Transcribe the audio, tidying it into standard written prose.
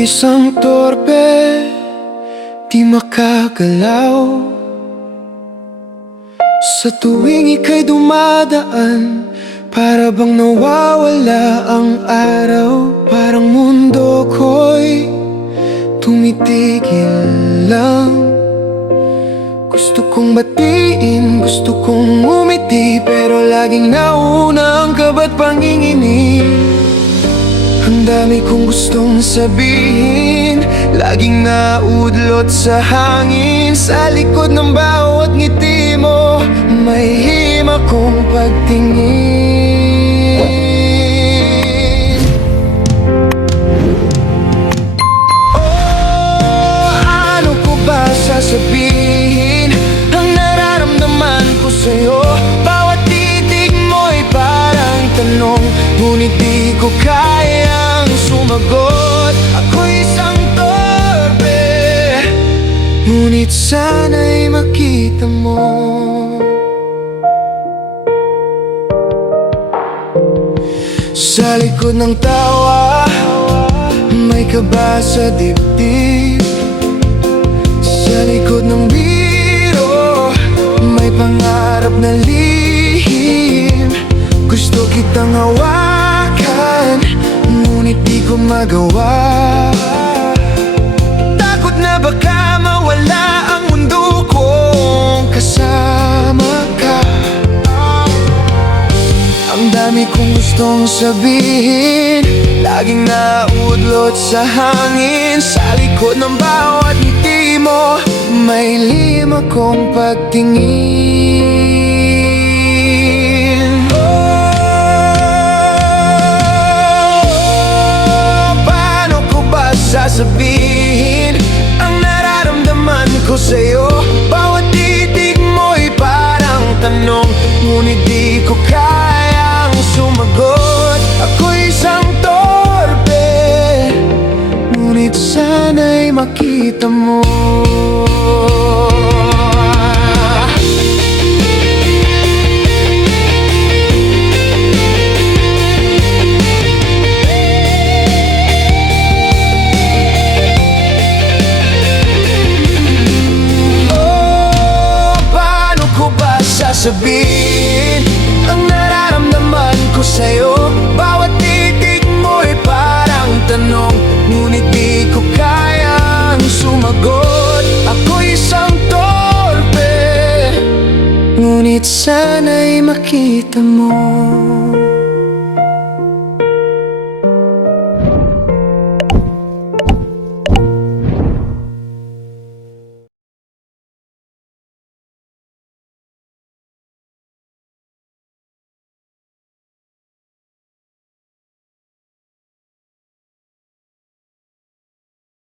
Ako'y isang torpe, di makagalaw. Sa tuwing ika'y dumadaan, para bang nawawala ang araw. Parang mundo ko'y tumitigil lang. Gusto kong batiin, gusto kong umiti, pero laging nauna ang kaba't panginginig. Ang dami kong gustong sabihin, laging naudlot sa hangin. Sa likod ng bawat ngiti mo, may hima kong pagtingin. Oh, ano ko ba sasabihin? Ang nararamdaman ko sa'yo, bawat titig mo'y parang tanong, ngunit di ko kayang sumagot. Ako'y isang torpe, ngunit sana'y makita mo. Sa likod ng tawa, may kaba sa dibdib. Sa likod ng biro, may pangarap na lihim. Gusto kitang hawakan, ngunit di ko magawa. Takot na baka mawala ang mundo kung kasama ka. Ang dami kong gustong sabihin, laging naudlot sa hangin. Sa likod ng bawat ngiti mo, may lima kong pagtingin. Paano ko ba sasabihin ang nararamdaman ko sa'yo? Bawat titig mo'y parang tanong, ngunit di ko kayang sumagot. Ako'y isang torpe, ngunit sana'y makita mo. Sabihin ang nararamdaman ko sa'yo, bawat titig mo'y parang tanong, ngunit di ko kayang sumagot. Ako'y isang torpe, ngunit sana'y makita mo.